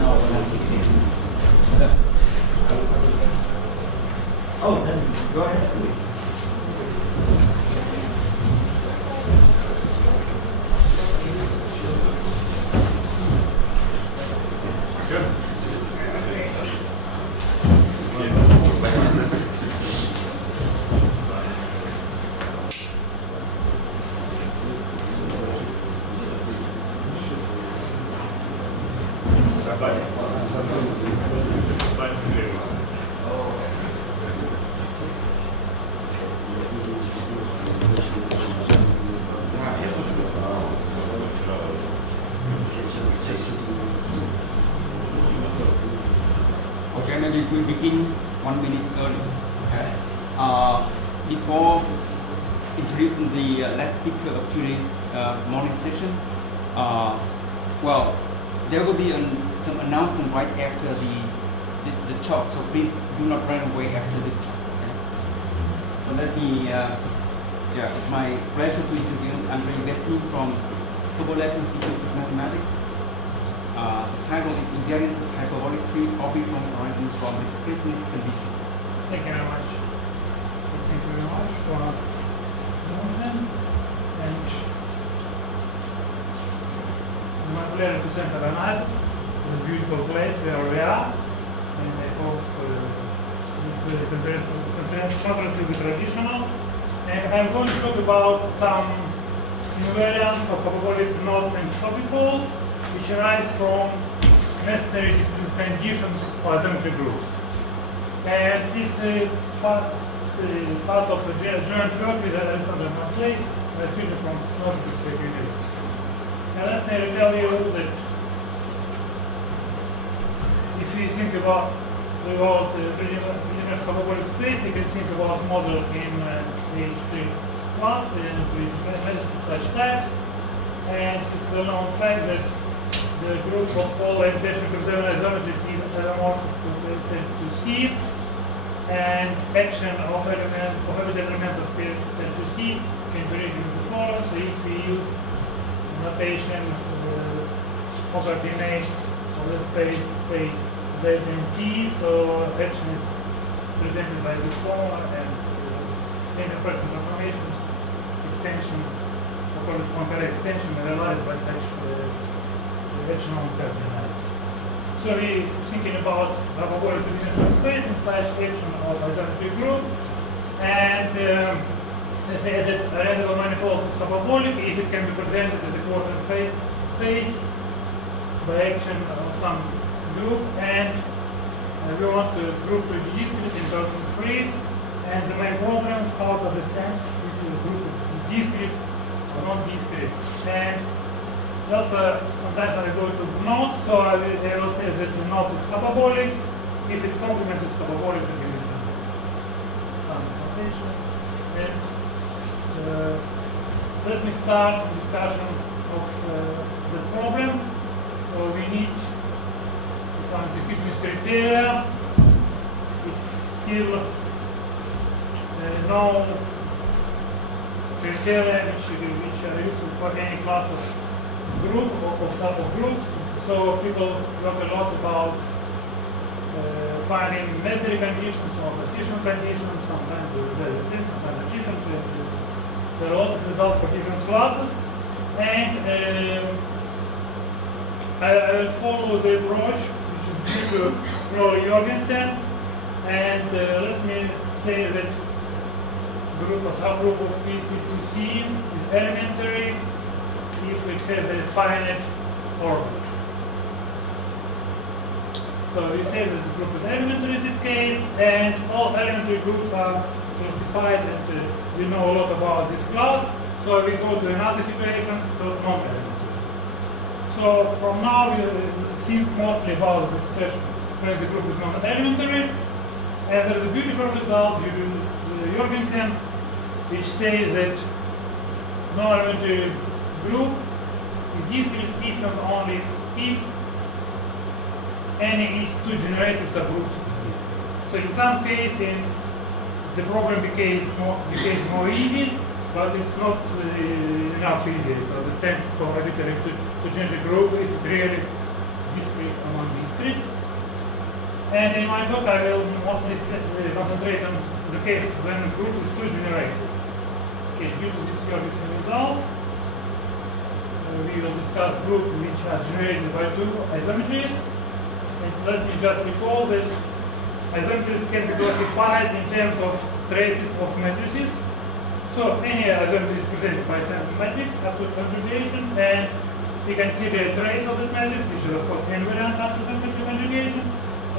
No, we're not fixing. Oh, then go ahead. Okay, maybe we begin 1 minute early. Okay. Before introducing the last speaker of today's morning session, well, there will be some announcement right after the talk. So please do not run away after this talk. Okay? So let me. It's my pleasure to introduce Vesnin from Hyperbolic Institute of Mathematics. The title is Invariants of Hyperbolic Tree Orbiforms Arising from Discreteness Conditions. Thank you very much. Thank you very much for Jonathan. And it's my pleasure to present our analysis of the beautiful place where we are. And I hope this conference will be traditional. And I'm going to talk about some invariants of hyperbolic knots and orbifolds, which arise from necessary discrete conditions for atomic groups. And this is part of a joint work with Alexander Maslay, and it's written from Snowflake Security. And let me tell you that if you think about the three-dimensional hyperbolic space, you can think about model in H3 class and with such type. And it's a well-known fact that the group of all additional isometries is isomorphic to C, and action of every element of to C can be written into follows. So if we use notation of coordinates of the space, say less than T, so action is presented by this formula, and any further transformation extension, so-called compare extension, realized by such directional coordinates. So we're thinking about hyperbolic two-dimensional space in such action of isometry group, and let's say as a readable manifold is hyperbolic if it can be presented as a coordinate space by action of some group, and we want the group to be discrete and torsion free, and the main problem how to understand if the group is discrete or not discrete. And also, sometimes I go to knot, so I will say that the knot is hyperbolic. If its complement is hyperbolic, then we use some notation. And let me start the discussion of the problem. So we need some discreteness criteria. It's still no criteria which are useful for any class of group or sub of groups. So people talk a lot about finding necessary conditions or positional conditions. Sometimes they're the same, sometimes they're different. There are a lot of results for different classes, and I will follow the approach which is due to Jorgensen, and let me say that group or subgroup of PC2C is elementary if it has a finite orbit. So we say that the group is elementary in this case, and all elementary groups are classified, and we know a lot about this class. So we go to another situation, to non-elementary. So from now we think mostly about this question when the group is non-elementary, and there is a beautiful result due to Jorgensen, which says that non-elementary group is discrete if and only if any is to generate a subgroup. So in some cases, the problem becomes more easy, but it's not enough easy to understand for arbitrary to generate a group if it really discrete among discrete. And in my talk, I will mostly concentrate on the case when a group is too generated. Okay, due to this Jorgensen result, we will discuss groups which are generated by two isometries. And let me just recall that isometries can be classified in terms of traces of matrices. So any isometry is presented by some matrix up to conjugation, and we consider a trace of that matrix, which is of course invariant up to conjugation.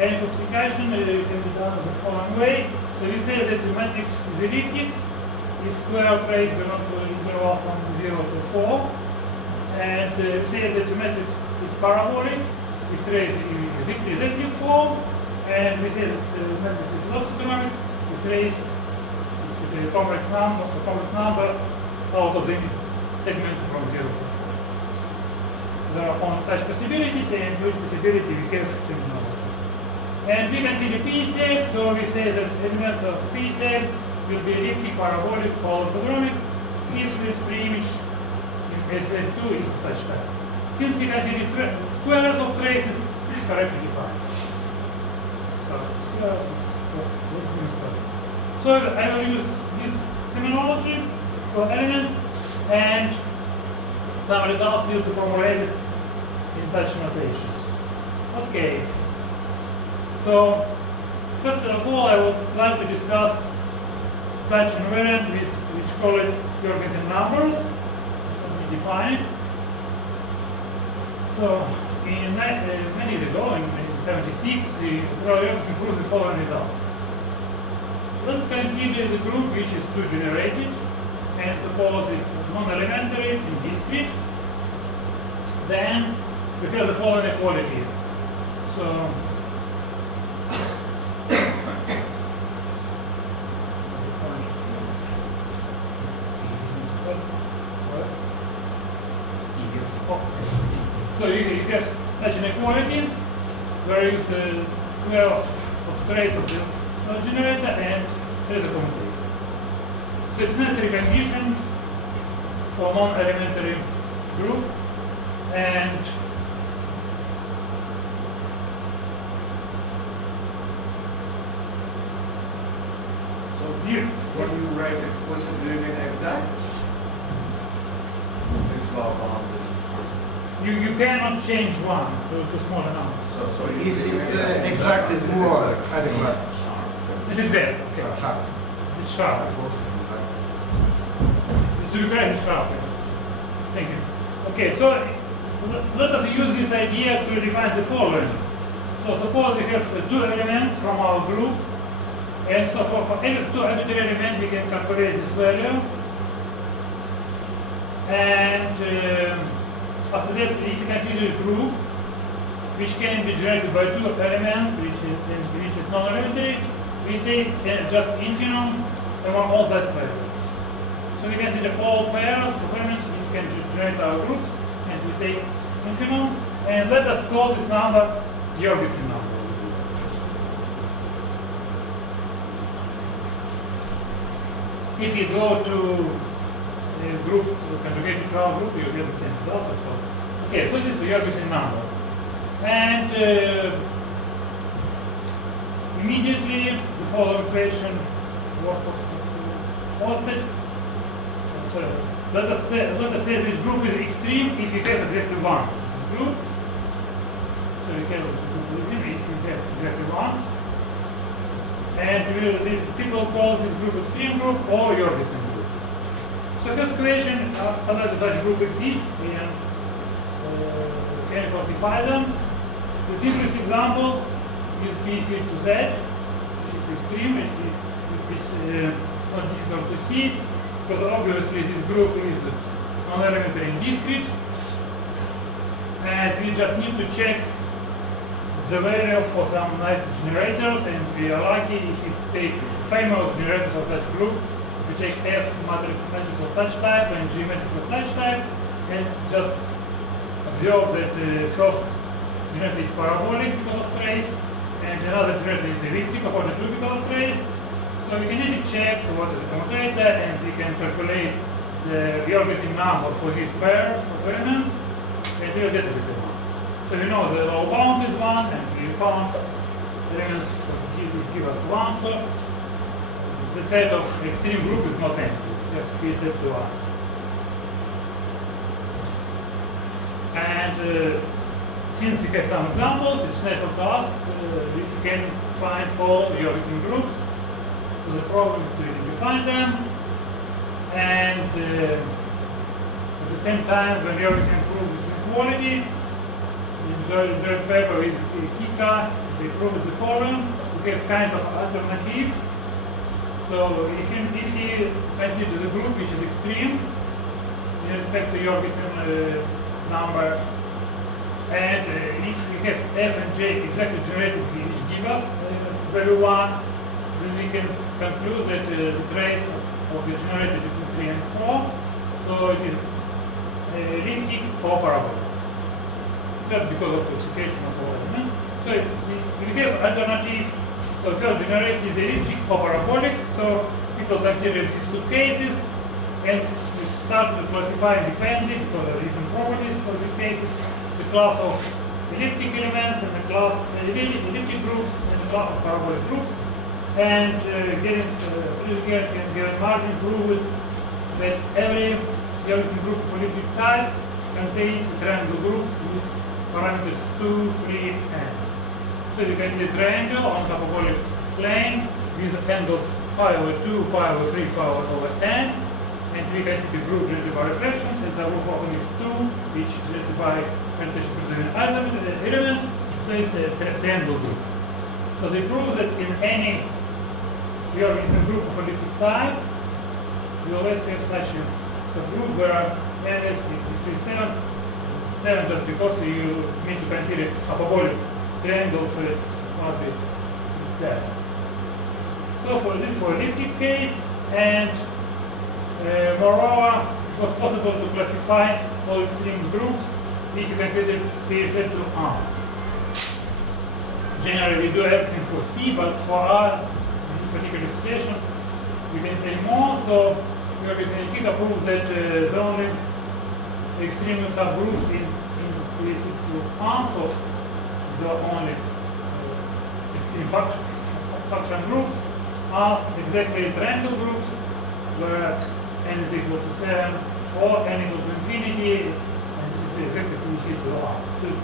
And classification can be done the following way. So we say that the matrix is elliptic if square trace belongs to the interval from 0 to 4. And we say that the matrix is parabolic if trace is exactly 4. And we say that the matrix is loxodromic if trace is a complex number out of the segment from 0 to 4. There are only such possibilities, and which possibility we have terminology. And we consider P set, so we say that element of P set will be elliptic, parabolic, or orthodromic if the stream image in SF2 is such type. Since we consider squares of traces is correctly defined. So I will use this terminology for elements, and some results will be formulated in such notations. Okay. So, first of all, I would like to discuss such invariant which call it Jorgensen numbers. Let me define it. So, many years ago, in 1976, Jorgensen proved the following result. Let's consider the group which is two generated, and suppose it's non-elementary and discrete. Then we have the following equality. So, so you have such an equality where is the square of trace of the generator and there is a commutator. So it's necessary condition for non-elementary group, and So here when you write explicitly, do you mean exact? It's law bound is explicit. you cannot change one to smaller number. So It's exact is more adequate. It is there. Okay. It's sharp. It's regarding sharp. Thank you. Okay, so let us use this idea to define the following. So suppose we have two elements from our group, and so for every two arbitrary elements we can calculate this value. And after that, if you consider a group which can be generated by two elements, which is non-elementary, we take just infimum among all such values. So we consider all pairs of elements which can generate our groups, and we take infimum, and let us call this number Jorgensen number. If you go to a group, conjugated to our group, you get the same result. Okay, so this is Jorgensen number. And immediately the following question was posted. So let us say this group is extreme if you have exactly one group. So we have if you have exactly one. And people call this group extreme group or Jorgensen group. So first question, whether such group exists and can classify them. The simplest example is BC to Z, which is extreme. It's not difficult to see, because obviously this group is non-elementary and discrete. And we just need to check the value for some nice generators, and we are lucky if we take famous generators of such group. We take F matrix of such type and G matrix of such type, and just observe that the first generator is parabolic because of trace, and another generator is elliptic according to because of trace. So we can easily check what is the commutator, and we can calculate the Jorgensen number for these pairs of elements, and we will get a little one. So you know the lower bound is 1, and we found elements give us 1. So the set of extreme group is not empty, just we set to 1. And since we have some examples, it's natural to ask if you can find all your extreme groups. So the problem is to define them, and at the same time, when your extreme group is inequality, in joint paper with Kika, they prove the following: we have kind of alternative. So if you consider the group which is extreme in respect to your number, and if we have f and j exactly generated which give us value 1, then we can conclude that the trace of the generated between 3 and 4, so it is elliptic or parabolic. That's because of the classification of all elements. So we have alternative. So first generate is elliptic or parabolic. So people consider these two cases and we start to classify independently because of different properties for these cases. The class of elliptic elements and the class of elliptic groups and the class of parabolic groups. And getting margin proved that every Gaussian group of elliptic type contains triangle groups with parameters 2, 3, and so you can see a triangle on hyperbolic plane with angles pi over 2, pi over 3, pi over n, and we can see the group generated by reflections and the group of x2, which is generated by penetration between elements, so it's a triangle group. So they prove that in any Gaussian group of elliptic type, you always have such a group where n is equal to 7 just because you need to consider hyperbolic triangle, so it must be 7. So for this for elliptic case, and moreover, it was possible to classify all extreme groups if you consider PSL to R. Generally, we do everything for C, but for R, in this particular situation, we can say more. So Kika proves that the only extreme subgroups in PSL to R, so the only extreme function groups are exactly triangle groups where n is equal to 7 or n equal to infinity, and this is exactly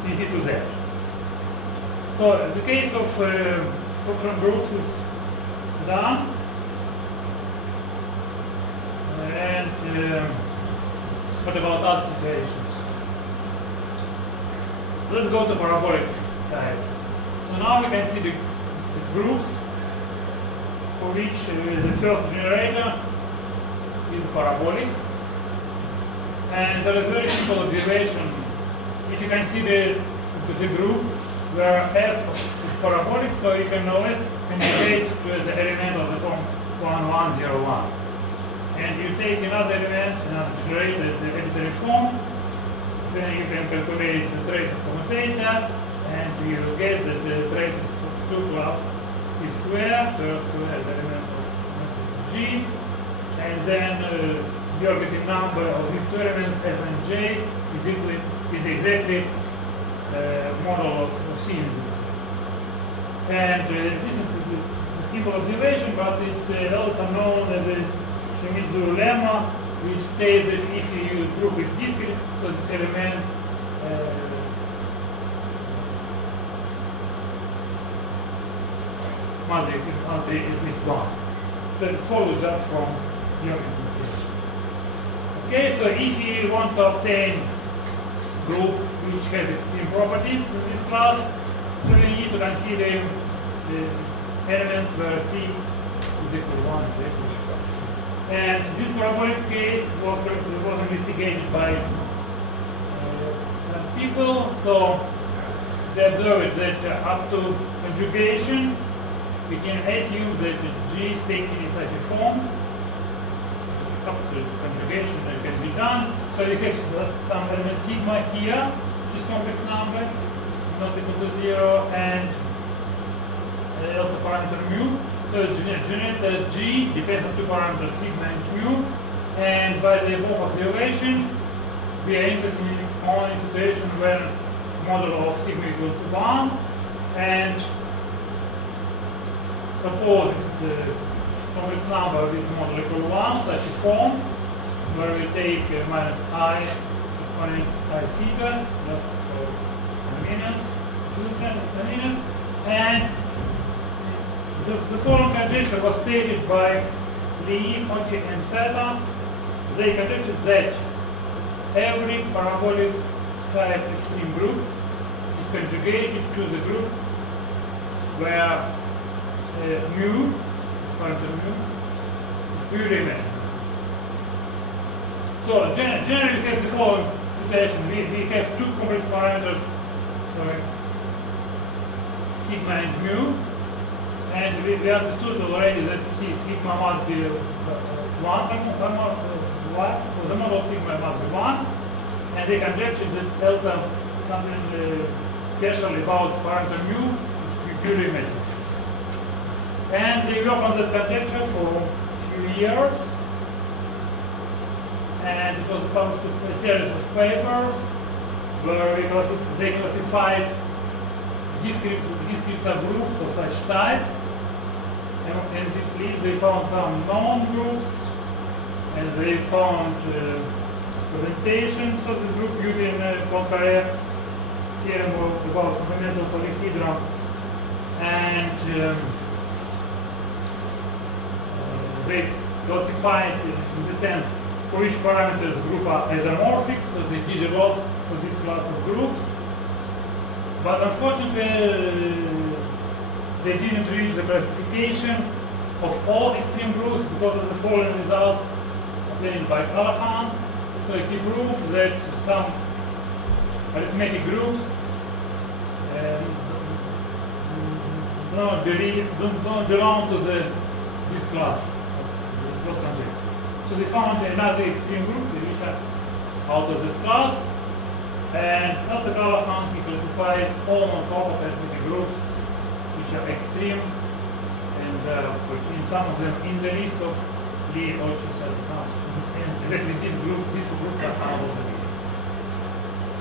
TC to Z. So the case of function groups is done, and what about other situations? Let's go to parabolic type. So now we can see the groups for which the first generator is parabolic. And there is a very simple observation. If you consider the group where f is parabolic, so you can always conjugate to the element of the form 1, 1, 0, 1. And you take another element, another generator, the arbitrary form, then you can calculate the trace of commutator, and you get that the trace is 2 plus c squared, first square the element of g, and then the Jorgensen number of these two elements, f and j, is exactly modulus of c in this case. And this is a simple observation, but it's also known as the Shimizu lemma, which states that if you use group with discrete, so this element must be at least 1. That follows just from the organization. Okay, so if you want to obtain group which has extreme properties in this class, so you need to consider the elements where C is equal to 1 and equal to 1. And this parabolic case was investigated by some people. So they observed that up to conjugation, we can assume that G is taken in such a form. Up to conjugation that can be done. So we have some element sigma here, this complex number, not equal to 0, and also parameter mu. So generator G depends on two parameters, sigma and mu. And by the above observation, we are interested in only situation where model of sigma equal to 1, and suppose this is the complex number with model equal to 1, such a form, where we take minus I exponent I theta, just for convenience, and the following conjecture was stated by Lee, Kochi, and Seta. They conjectured that every parabolic type extreme group is conjugated to the group where mu, quantum mu, is purely imaginary. So generally we have the following situation. We have two complex parameters, sigma and mu, and we understood already that sigma must be 1, the model of sigma must be 1, and they conjectured that also something special about parameter mu is purely imaginary. And they worked on that conjecture for a few years, and it was published a series of papers where they classified discrete subgroups of such type. And in this list they found some known groups, and they found presentations of the group using Poincaré theorem about fundamental polyhedron, and they classified, in the sense, for each parameters group are isomorphic, so they did a lot for this class of groups. But unfortunately, they didn't reach the classification of all extreme groups because of the following result obtained by Callahan. So he proved that some arithmetic groups don't belong to this class. So they found another extreme group, out of this class, and after Callahan he classified all non-complex arithmetic groups which are extreme, and in some of them in the list of Lee, Olchus, and exactly these groups are out of the list.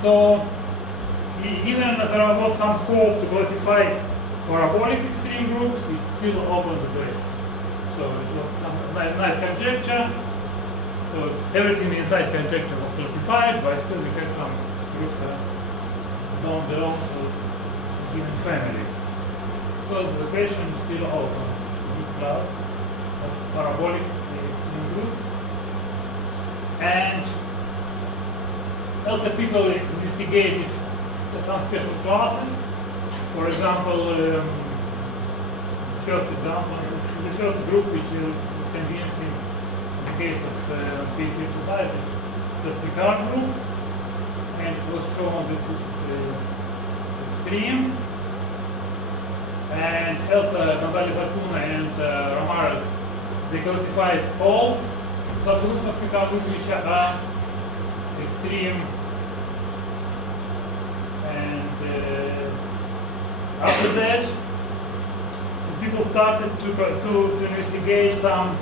So even there was some hope to classify parabolic extreme groups, it's still open the question. So it was some nice conjecture. So everything inside conjecture was classified, but still we have some groups that don't belong to a given family. So the question is still open to this class of parabolic extreme groups. And also people investigated some special classes. For example, the first group which will conveniently in the case of PC society is the Picard group, and it was shown that this is extreme. And Elsa, Gonzalez Altuna, and Ramirez, they classified all subgroups of Picard group which are extreme. And after that, people started to investigate some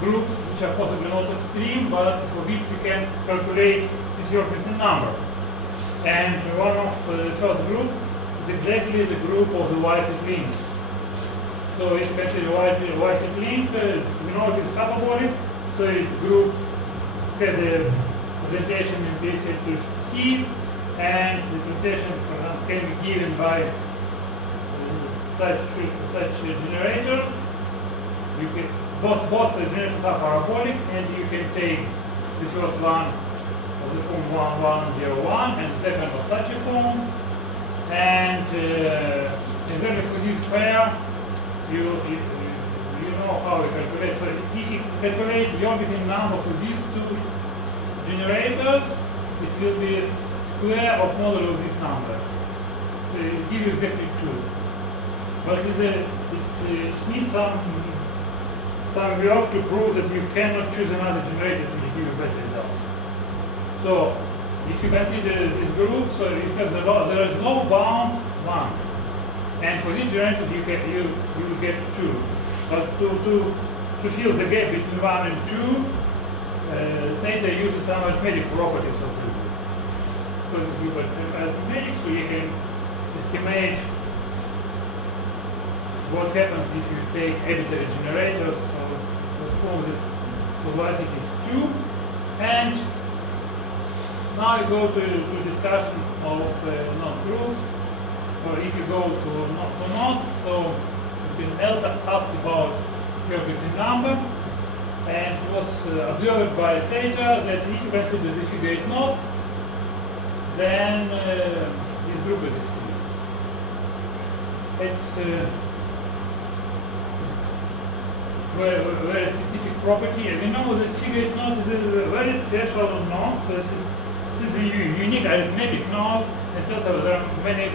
groups which are possibly not extreme, but for which we can calculate this York-Missing number. And one of the first groups is exactly the group of the whited link. So it's actually the whited link, we know it is hyperbolic, so its group has a presentation in base to C, and the presentation, for example, can be given by such generators. You can, both the generators are parabolic, and you can take the first one of the form 1, 1, 0, 1, and the second of such a form. And then for this pair, you know how we calculate. So if you calculate your missing number for these two generators, it will be square of model of this number. So it gives you exactly 2. But it needs some work to prove that you cannot choose another generator which give you better result. So if you consider this group, so you have there is low bound 1. And for this generator you will get 2. But to fill the gap between 1 and 2, Theta uses some arithmetic properties of this group. because we were arithmetic, so you can estimate what happens if you take arbitrary generators. So let's call it, so what it is 2. And now you go to discussion of knot groups. So if you go to knots, so you can also ask about everything number. And what's observed by theta that if you consider the figure 8 knot, then this group is extreme. It's very specific property. And we know that figure 8 knot is a very special knot. So this is a unique arithmetic knot. And also there are many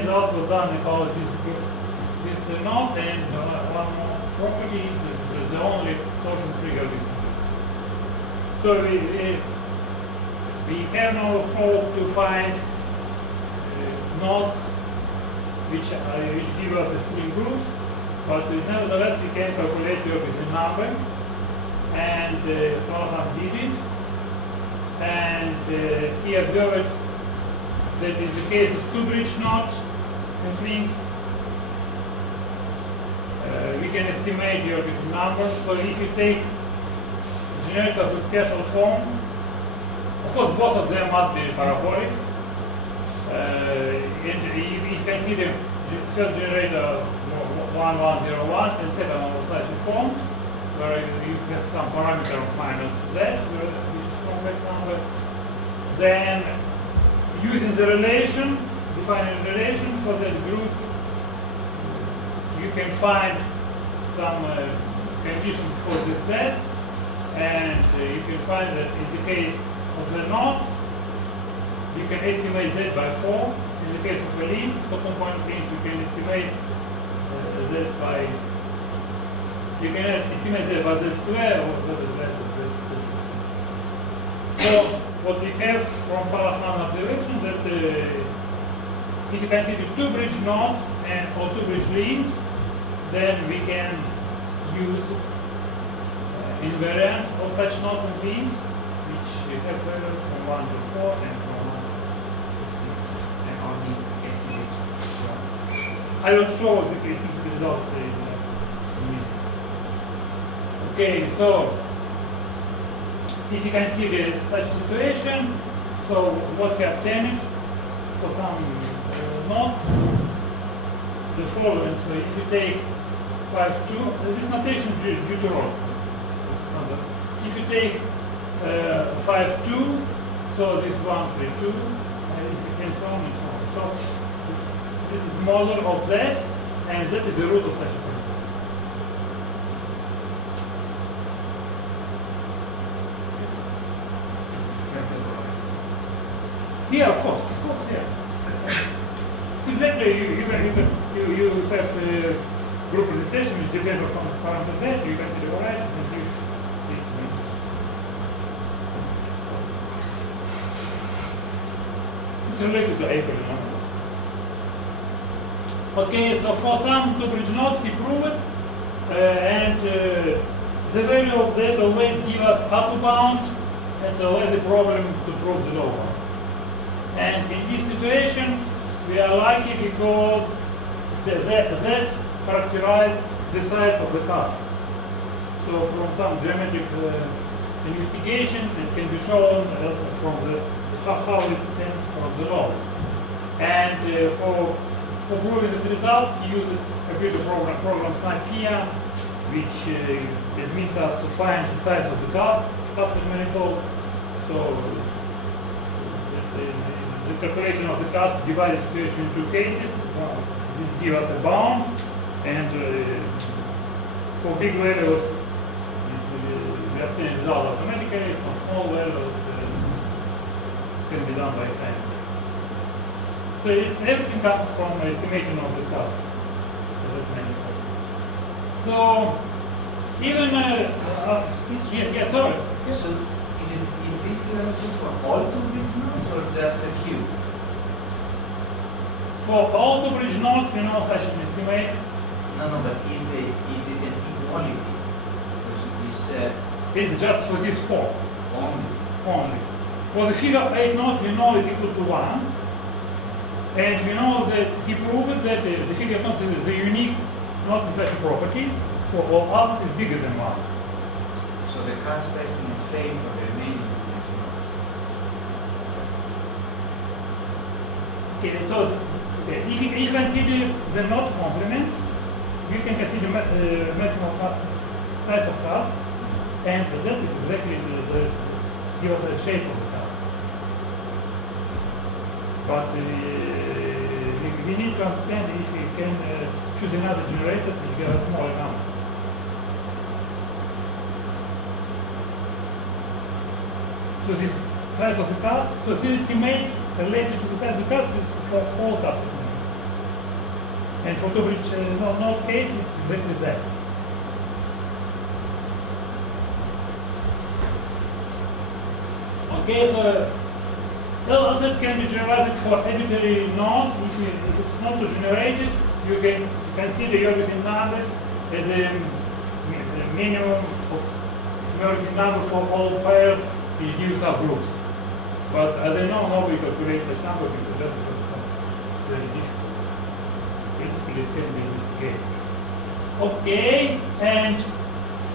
results were done about this knot, and one more property is the only torsion trigger this knot. So we have no hope to find knots which give us string groups, but nevertheless we can calculate the orbital number, and Jonathan did it, and he observed that in the case of two-bridge knot and rings, we can estimate the orbital number. So if you take generator of a special form, of course both of them must be parabolic, and if you consider first generator 1101 and second on such a form, where you have some parameter of minus z, which is complex number, then using the relation, defining relation for that group, you can find some conditions for the z, and you can find that in the case of the knot, you can estimate z by 4. In the case of a link, for component link, you can estimate z by, you can estimate z by z square or z. So what we have from Palachman observation that if you consider two bridge knots and or two bridge links, then we can use invariant of such knots and links, which have values from 1 to 4 and from 1 to 6. And all these estimates. I will show the result in a minute. Okay, so if you consider such a situation, so what we obtained for some knots, the following. So if you take 5-2, this notation due to Roth. If you take 5-2, so this 1-3-2, and so on and so on. So this is model of that, and that is the root of such a thing. Yeah, of course, yeah. It's exactly, you have group presentation which depends on parameter Z, you can theorize and you it's related to Hyperbolic. Okay, so for some two-bridge knots, he proved it, and the value of that always gives us upper bound and always a problem to prove the lower bound. And in this situation, we are lucky because that characterizes the size of the cast. So from some geometric investigations, it can be shown from the how it tends from the low. And for proving the result, he used a computer program SnapPia, which admits us to find the size of the cast manifold. So the calculation of the cast divided the situation in two cases. This gives us a bound, and for big values, we obtain the result automatically. For small values, can be done by hand. So everything comes from estimating of the cast. So even yeah, sorry. So is this true for all two bridge nodes or just a few? For all two bridge nodes, we know such an estimate. No, but is it an equality? Because you said It's just for this form only. only. For the figure 8 knot, we know is equal to 1. And we know that he proved that the figure knot is the unique knot in such a property. For all others is bigger than 1. So the cast estimates fail for the remaining knots. Okay, so if you consider the knot complement, you can consider maximum size of cast, and that is exactly give us the shape of the cast. But we need to understand if we can choose another generator which gives a smaller number. So this size of the cast, so this estimates related to the size of the cast is for all cast. And for topology knot case, it's exactly that. Okay, so LZ can be generated for arbitrary knot. If it's not generated, you can consider your Vesnin number as a minimum of Vesnin number for all pairs which give subgroups. But as I know, nobody calculates such number because that becomes very difficult. Principally, it can be investigated. Okay, and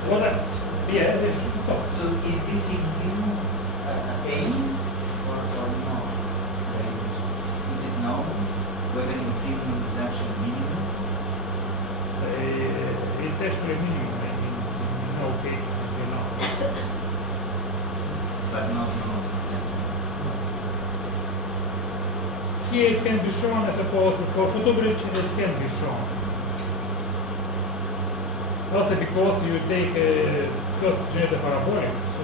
what else? Yeah, let's talk. So is this in attained or not? Is it known whether infinity is actually minimum? It's actually minimum in no case, as we know. But not known exactly. Here it can be shown, I suppose, for photobridge it can be shown. Also because you take first generator parabolic, so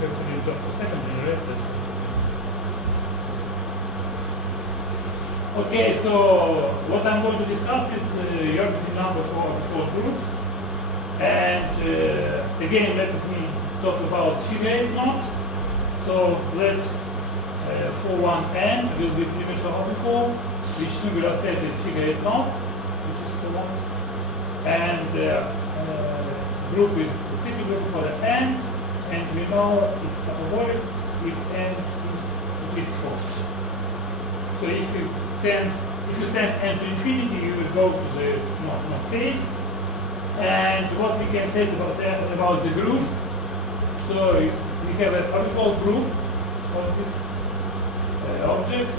hopefully just a second generator. Okay, so what I'm going to discuss is your Vesnin number for the four groups. And again, let me talk about figure 8 knot. So let for 1n will be three-dimensional before, which tubular state is figure 8 knot, which is for 1. And group is the city group for the n, and we know it's hyperbolic if n is at least 4. So if you send n to infinity, you will go to the knot case. And what we can say about the group, so we have a manifold group of this object,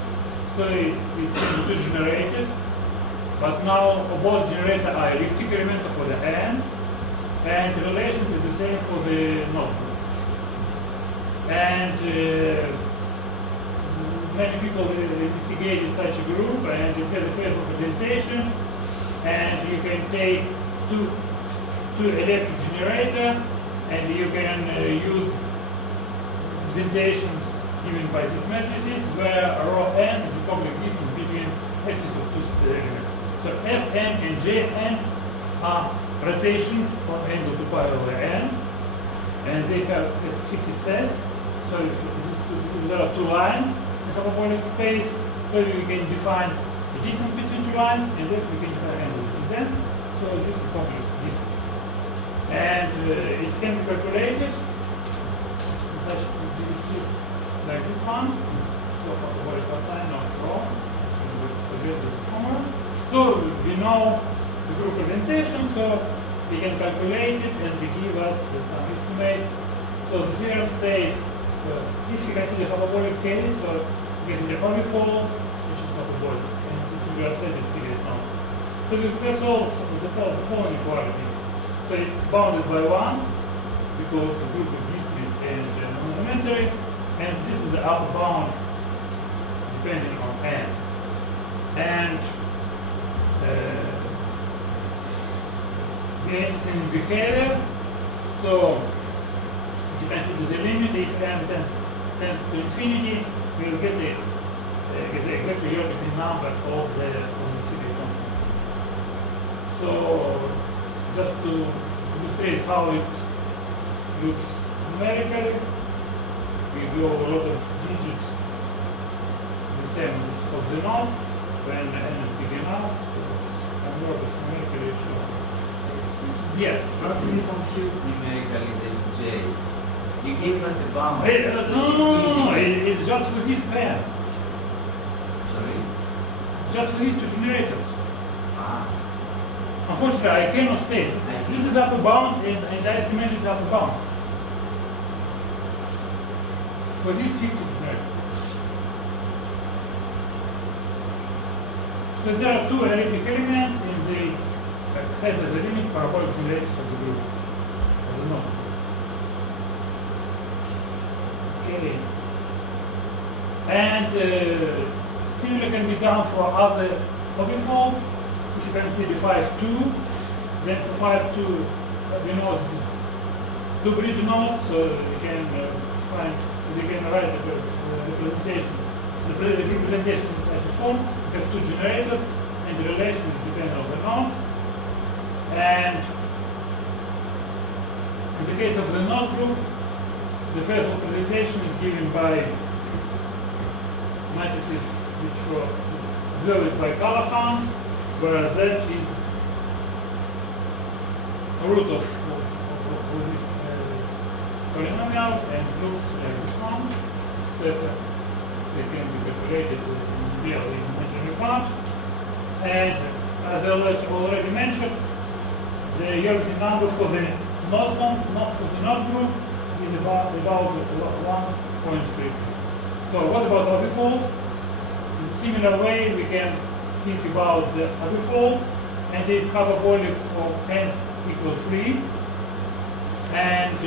so it's generated, but now both generator are elliptic elements for the n, and the relation is the same for the knot group. And many people investigated such a group, and it has a fair representation, and you can take two elliptic generator, and you can use representations given by these matrices, where rho n is the complex distance between axes of two elements. So Fn and Jn are rotation from angle to pi over n, and they have a fixed size. So there are two lines in hyperbolic space, so we can define the distance between two lines, and then we can define angle between them. So this is complex distance. And it can be calculated like this one. So hyperbolic outline of rho. So we know the group representation, so we can calculate it and they give us some estimate. So the theorem states, if you consider hyperbolic case, so you get the manifold, which is hyperbolic, and this is your stated figure now. So that's also the following equality. So it's bounded by 1 because the group is discrete and non-elementary, and this is the upper bound depending on n. And we are interested in behavior. So if you consider the limit, if n tends to infinity, we will get exactly your Vesnin number of the figure component. So just to illustrate how it looks numerically, we go a lot of digits the same of the knot when n is big enough. So I'm going to numerically show. Yeah. How do you compute numerically this j? You gave us a bound. No. it's just for this pair. Sorry? Just for these two generators. Ah, Unfortunately, I cannot say. I see. This is upper bound, and I recommend it upper bound. For these fixed generators. So there are two elliptic elements in the has the limit parabolic generators of the group. As a node. Okay. And similar can be done for other obifolds. If you can see the 5-2, then for 5-2, we know this is two bridge node, so we can write the representation. The representation is as a form. We have two generators, and the relation is dependent on the node. And in the case of the node group, the first representation is given by matrices which were observed by Callahan, where that is a root of this polynomial and looks like this one. So they can be calculated with the imaginary part. And as I already mentioned, the European number for the node group is about 1.3. So what about obifold? In a similar way, we can think about the obifold, and this hyperbolic for n equals 3, and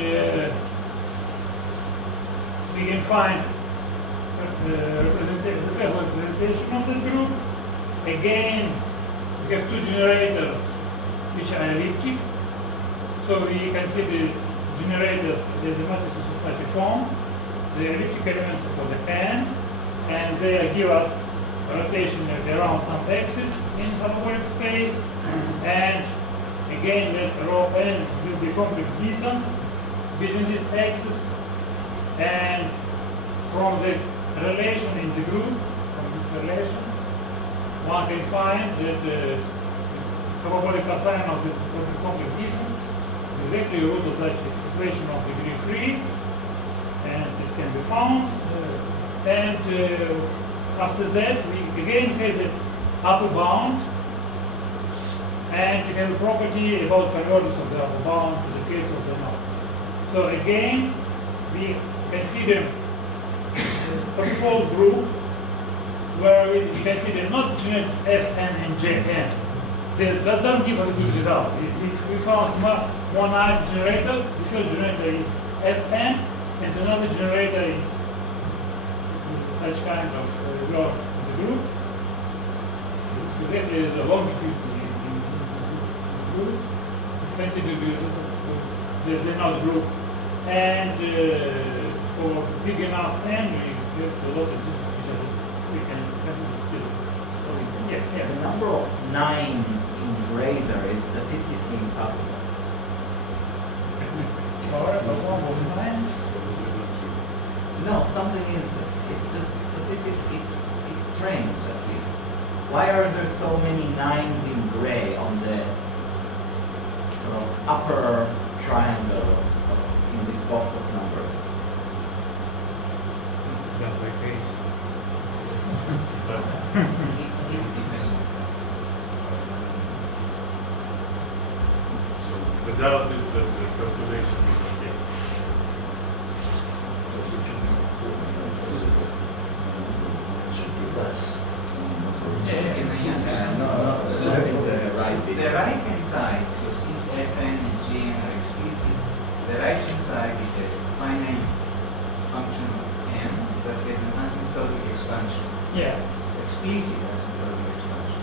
we can find the first representation of the group. Again, we have two generators which are elliptic, so we consider generators as the matrices of such a form. The elliptic elements are for the n, and they give us a rotation around some axis in hyperbolic space. And again, that rho n will be complex distance between these axes. And from the relation in the group, from this relation, one can find that the hyperbolic cosine of the complex distance is exactly root of that equation of degree 3. And it can be found. And after that, we again have the upper bound, and we have a property about convergence of the upper bound to the case of the node. So again, we consider a obifold group where we consider not generators Fn and Jn. That doesn't give us a good result. We found monad generators. The first generator is Fn, and another generator is such kind of log in the group. This is exactly the longitude in the group. Consider the node group. And for big enough n, we have a lot of distance which are just, we can still. sorry. Yeah. The number of nines in greater is statistically impossible. No, something is, it's just statistic, it's strange at least. Why are there so many nines in gray on the sort of upper triangle in this box of numbers? It's So the doubt is that the calculation is okay. the right hand side, so since Fn and Gn are explicit, the right hand side is a finite function of n that has an asymptotic expansion. Yeah. Explicit asymptotic expansion.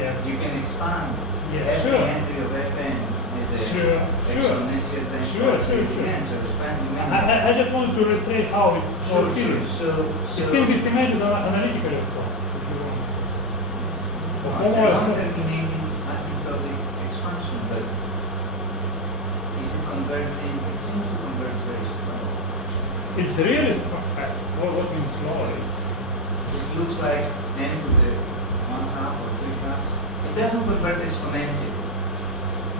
Yeah. You can expand Yeah, every sure. entry of Fn as a Sure. exponential times Sure. n, so expanding many. I just wanted to illustrate how it's Sure. It can be estimated analytically, of course, if you want. It's a non-terminating asymptotic expansion, but is it converging? It seems to converge very slowly. It's really what means slowly. It looks like n to the 1/2 or 3/2. It doesn't converge exponentially.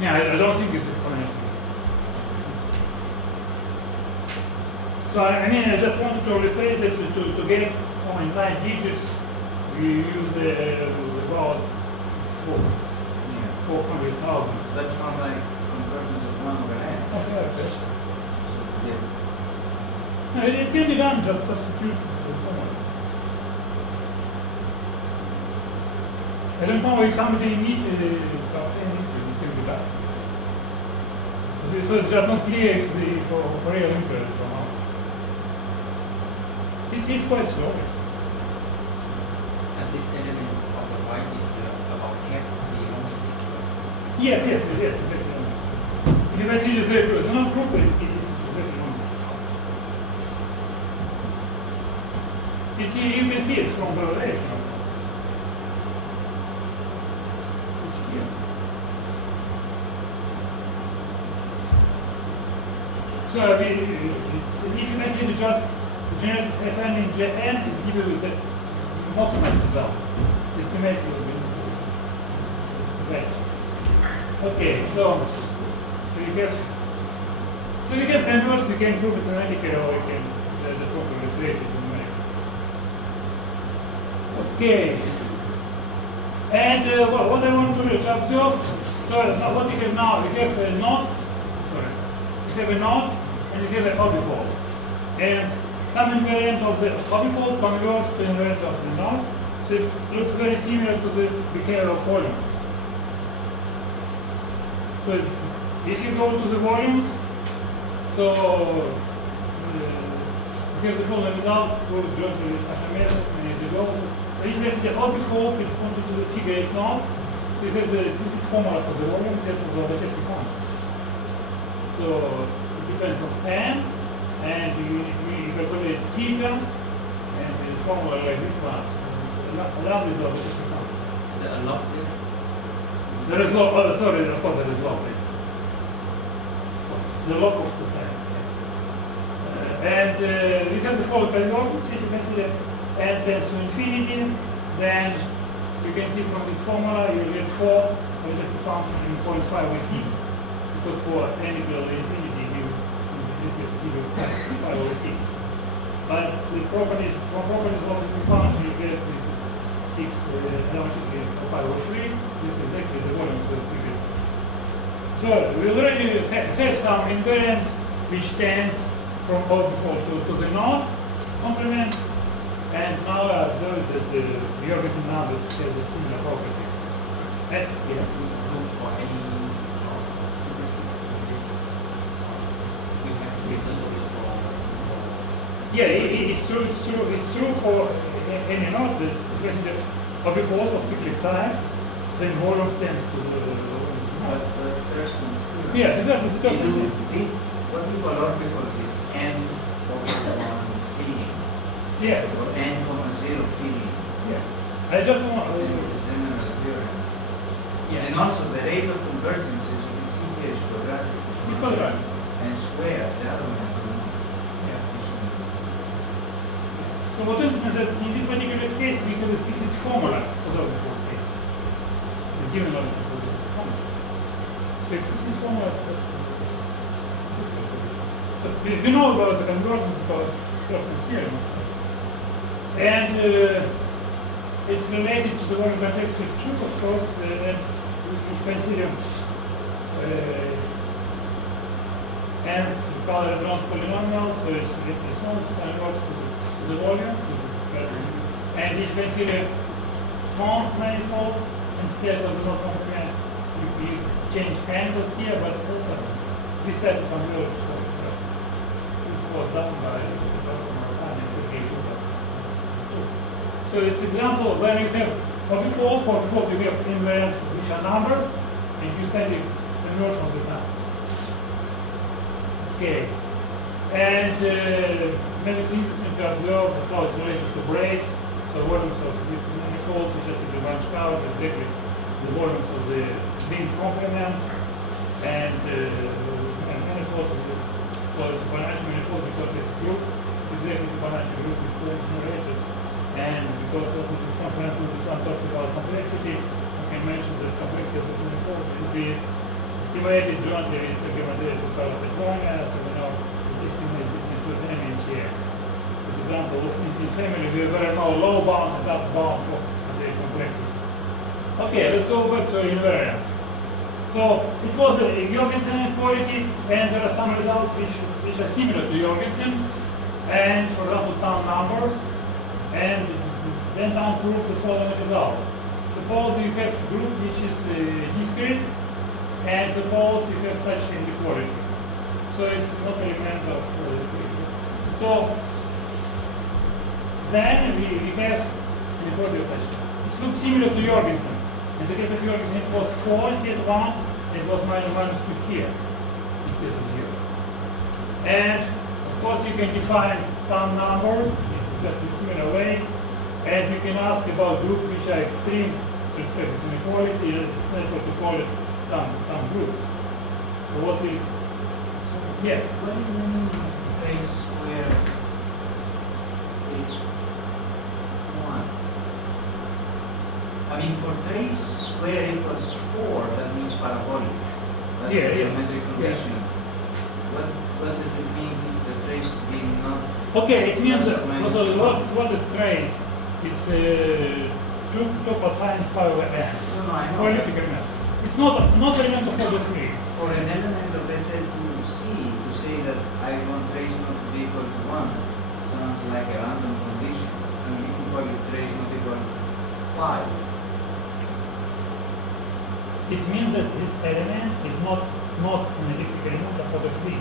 Yeah, I don't think it's exponential. So I mean, I just wanted to illustrate that to get only 9 digits, we use about 400,000. That's more like convergence of 1 over n. Something like that. Yeah. No, it can be done, just substitute the formula. I don't know if somebody needs it can be done. So it's just not clear if for real interest or not. It's quite slow. And this element of the y is about half of the longitude. Yes, exactly. If you consider the not group, it's exactly wrong. You can see it's from the relation, of course. It's here. So if you consider just generic Fn in Jn, it gives you the optimized result. Estimates the okay, so you can converse, you can prove it numerically, or you can the proper illustrate it numerically. Okay. And what I want to observe, so what you have now, you have a knot, you have a knot, and you have an orbifold. And some invariant of the orbifold converges to invariant of the knot. So it looks very similar to the behavior of volumes. So if you go to the volumes, so you have the following results, goes jointly with Archimedes, and if you go, so if the orbifold corresponds to the figure 8 knot, so it has the implicit formula for the volume, it has for the Lobachevsky function. So it depends on n, and you calculate theta, and the formula like this one. Lambda is the Lobachevsky function. Is there a log there? There is log, sorry, of course there is log. The log of cosine. And we have the following conversions. If you consider n tends to infinity, then you can see from this formula you get 4 Lobachevsky function in 0.5 over 6. Because for n equal to infinity, you give 5 over 6. But the properties, from properties of the function, you get this 6 logically 5 over 3. This is exactly the volume of the figure. So we already have some invariant which tends from orbifold to the knot complement, and now I observe that the orbital numbers have a similar property. And, yeah. Room for any we have result of it for Yeah, it's true for any knot that especially the orbifolds of cyclic type, then volume tends to But that's first one. yes, exactly. What we call orbifold is n over 1 filling, Yeah, or n comma 0 filling. yeah. I just want. It's a general theorem. Yeah. And also the rate of convergence is, you can see here, is quadratic. It's quadratic. And square, the other one I don't know. Yeah. This one. So what is that in this particular case we have a specific formula for the orbifold case. The given orbifold formula. So it's a specific formula. So we know about the conversion because it's Stockton's theorem. And it's related to the volume complexity truth, of course, and we consider nth color Jones polynomial, so it's converged to the volume. And if you consider Cohn manifold instead of the not complement, you change angle here, but also this type of convergence. This was done by Dr. Martin and Sergei Zhukov. So it's example where you have orbifold, for orbifold you have invariants which are numbers, and you study conversion of the number. Okay. And maybe it's interesting to observe how it's related to brakes. So volumes of this manifold, which are the branch power, exactly the volumes of the beam complement, and manifold well, it's a Fibonacci manifold because it's group, it's exactly the Fibonacci group is generated. And because of this conference with the sun talks about complexity, I can mention that complexity of the manifold will be estimated jointly with Sergei Madeira to Carlo Petronia, so we know it estimated into the MNC here. For example, in family there are no low bound and upper bound for the complexity. Okay, let's go back to invariant. So it was a Jorgensen inequality, and there are some results which are similar to Jorgensen, and for example, town numbers, and then town proof the following result. Suppose you have a group which is discrete, and suppose you have such inequality. So it's not element of so then we have inequality of such. It looks similar to Jorgensen. In the case of Jorgensen, it was 4 instead of 1, and it was minus 2 here instead of 0. And of course, you can define some numbers just in a similar way, and you can ask about groups which are extreme with respect to inequality. It's natural to call it some groups. So what we yeah. What is the meaning of trace square is 1? I mean, for trace square equals 4, that means parabolic. That's a geometric condition. What does it mean if the trace being not? Okay, it means so what is trace? It's 2 cosine pi over n. No, I know. For elliptic element. It's not element of order 3. For an element of SL2C, to say that I want trace not to be equal to 1 sounds like a random condition. I mean, you can call it trace not equal to 5. It means that this element is not an elliptic element of order 3.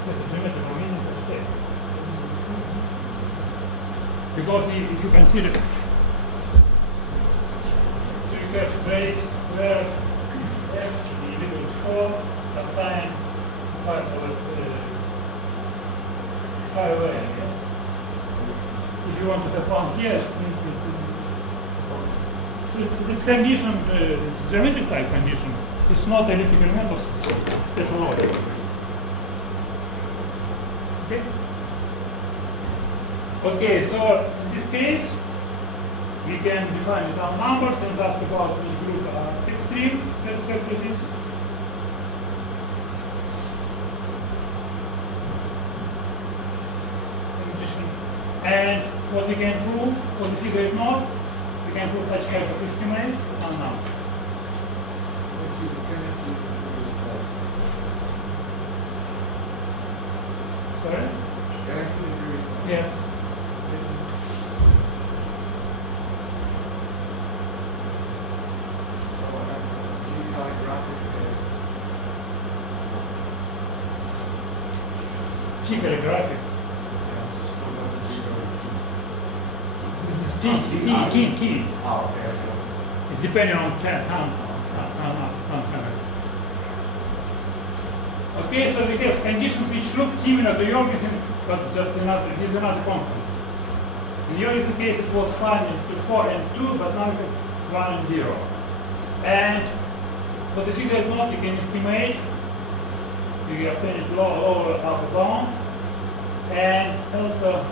It's a geometrical meaning for state. Because if you consider trace where f is equal to 4 cosine pi over n. Yes? If you want to have one here, it means it's condition, it's geometric type condition. It's not elliptic element of special order. Okay. Okay, so in this case, we can define the town numbers and ask about which group are extreme. Let's get to this. And what we can prove for the figure not, we can prove such type of estimate unknown. Sorry? Can I see the previous one? Yes. Figure graphic. This is T. Oh, okay. It's depending on time. Okay, so we have conditions which look similar to Jorgensen, but just another constant. In Jorgensen case it was 4 and 2, but now we have 1 and 0. And for the figure not, you can estimate. We obtain it lower upper bound, and also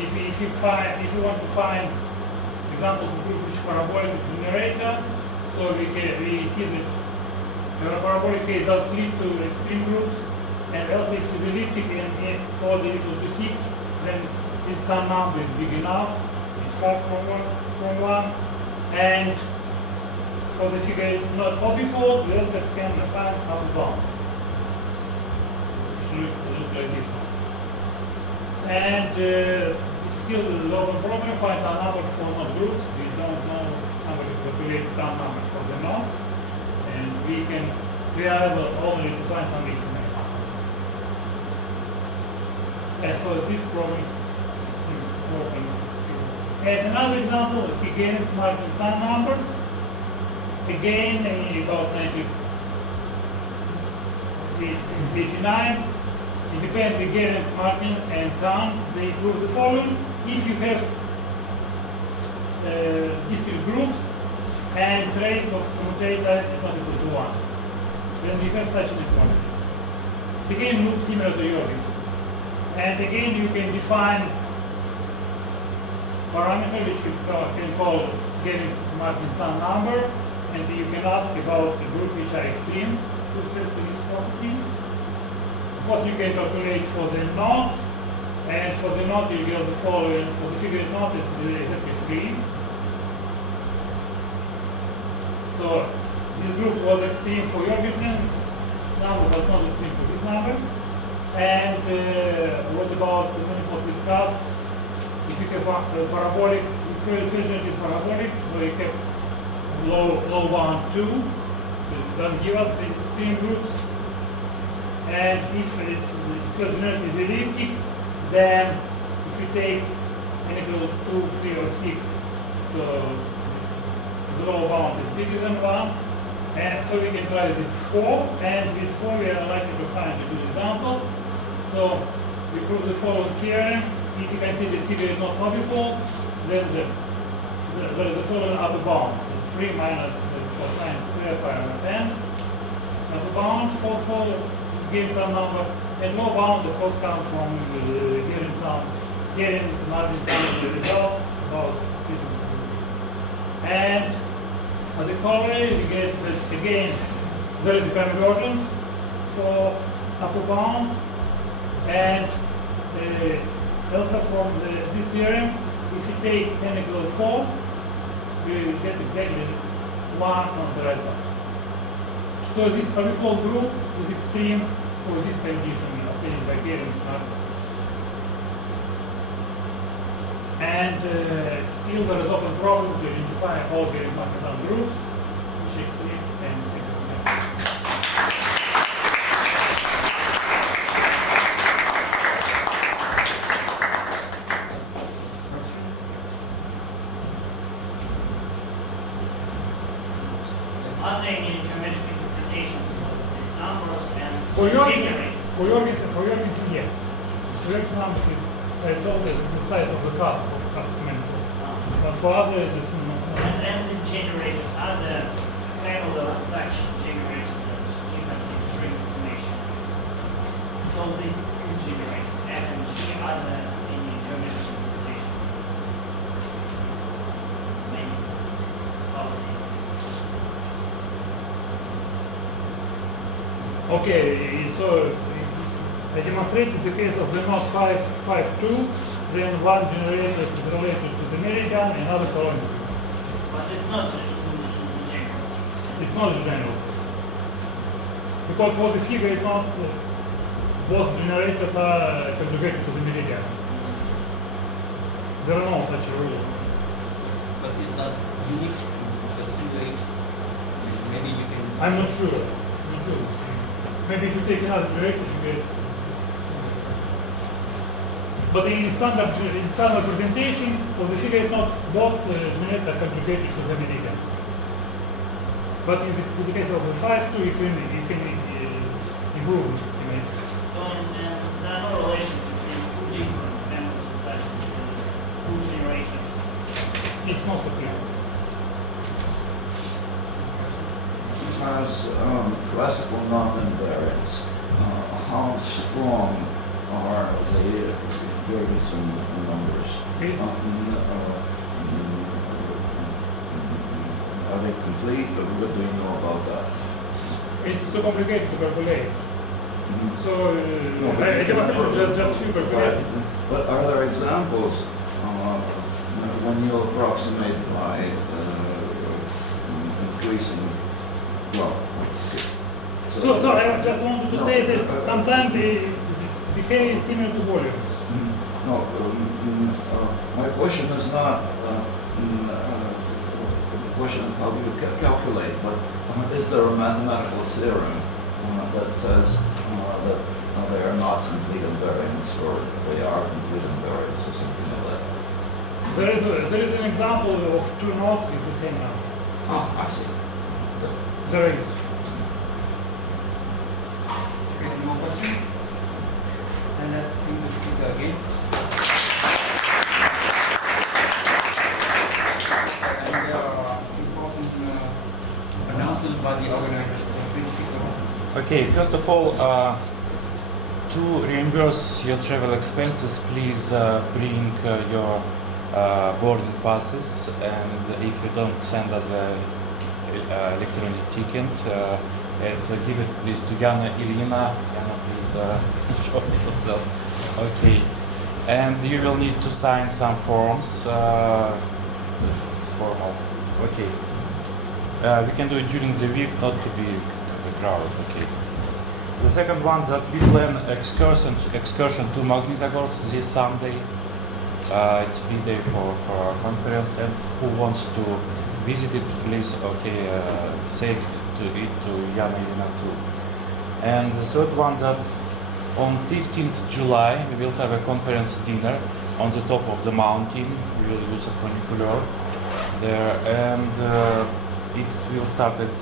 if you want to find examples of group which parabolic generator, so we see that the parabolic case does lead to extreme groups, and also if it is elliptic and if order equal to 6, then this term number is big enough. It's far from one, and for the figure not obifold, we also can define upper bound. It should look like this one. And it's still a local problem, find a number for not groups. We don't know how to calculate town numbers for the not. And we are able only to find some estimate. And so this problem is broken. And another example, again, marking town numbers. Again, about 1989, independent again Martin and town, they prove the following. If you have discrete groups and trace of commutator is not equal to 1, then you have such an equality. It again looks similar to Jorgensen. And again, you can define parameter which we can call getting Martin town number. and you can ask about the group which are extreme with respect to this property. Of course, you can calculate for the knot, and for the knot you get the following. For the figured knot, it's exactly 3. So this group was extreme for your Vesnin number, but not extreme for this number. And what about the manifold discussed? If you have a parabolic, first is parabolic, so you have low bound 2, it doesn't give us the extreme groups. And if it's the first generator is elliptic, then if you take n equal to 2, 3, or 6, so the lower bound is bigger than 1. And so we can try this 4, and with 4 we are likely to find a good example. So we prove the following theorem. If you can see this figure is not logical, then there is the following upper bound. It's 3 minus cosine square pi over 10. Upper bound for given some number, and low bound of course comes from getting margin times the result about speed. And for the corollary, we get that again there is a convergence for upper bounds, and also from this theorem, if you take n equal 4, we will get exactly 1 on the right side. So this manifold group is extreme for this condition obtained by Kerin's method. And still there is open problem to identify all Kerin's method groups, which are extreme and significant. Are there any geometric interpretations of these numbers and For your generators? reason, yes. For your numbers, I told you it's the size of the cup manifold. But for others, it's not. And these generators, are there family of such generators that give an extreme estimation? So these two generators, F and G, are there any geometric interpretation? Maybe. Probably. Okay, so I demonstrated the case of the knot 5, 2, then one generator is related to the meridian, another column. But it's not general. It's not general. Because for the figure, it's not, both generators are conjugated to the meridian. There are no such rule. But is that unique to the single H? Maybe you can. I'm not sure. Not sure. Maybe if you take another generator, you get. But in standard representation, for the figure, it's not both generators are conjugated to the meridian. But in the case of the 5, 2, you can improve this image. So there are no relations between two different families of such two generators. It's not so clear. As classical non-invariants, how strong are the Jurgensen numbers? Are they complete, or what do you know about that? It's too complicated to calculate. So No, but I you can demonstrated just few calculations. But are there examples when you approximate by increasing? Well, So I just wanted to say that sometimes the decay is similar to volumes. No, my question is not the question of how do you calculate, but is there a mathematical theorem that says that they are not complete invariants, or they are complete invariants, or something like that? There is an example of two knots with the same number. Ah, I see. There is. Any more questions? Then let's bring the speaker again. And important announcement by the organizers. Please speak. Okay, first of all, to reimburse your travel expenses, please bring your boarding passes, and if you don't send us electronic ticket. And give it please to Yana Ilina. Yana, please show yourself. Okay. And you will need to sign some forms. Formal. Okay. We can do it during the week, not to be crowded. Okay. The second one that we plan excursion to Magnitogorsk this Sunday. It's free day for our conference, and who wants to visit it, please, say to it to Yana Elena too. And the third one that on 15th July we will have a conference dinner on the top of the mountain. We will use a funicular there, and it will start at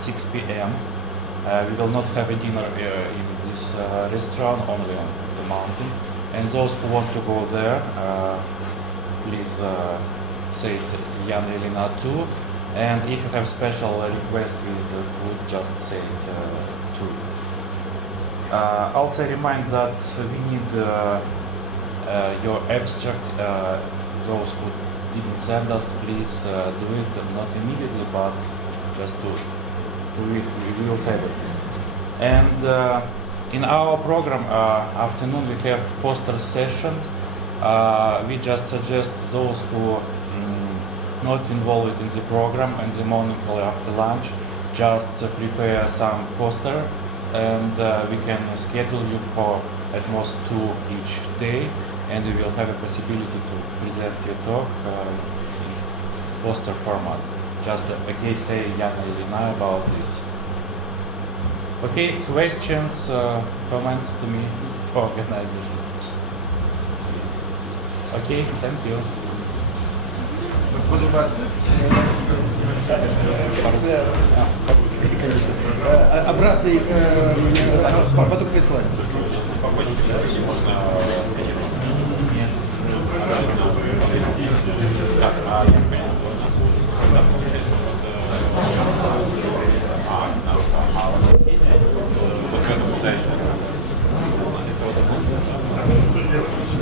6 p.m. We will not have a dinner in this restaurant, only on the mountain. And those who want to go there, please say it Yana Elena too. And if you have special request with food, just say it too. Also remind that we need your abstract. Those who didn't send us, please do it, not immediately, but just to do it, we will have it. And in our program, afternoon, we have poster sessions. We just suggest those who not involved in the program in the morning or after lunch, just prepare some posters, and we can schedule you for at most 2 each day, and we will have a possibility to present your talk in poster format. Just say Yana Elena about this. Okay, questions, comments to me for organizers? Okay, thank you. Обратный поток прислания.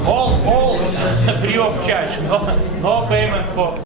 All free of charge, no payment for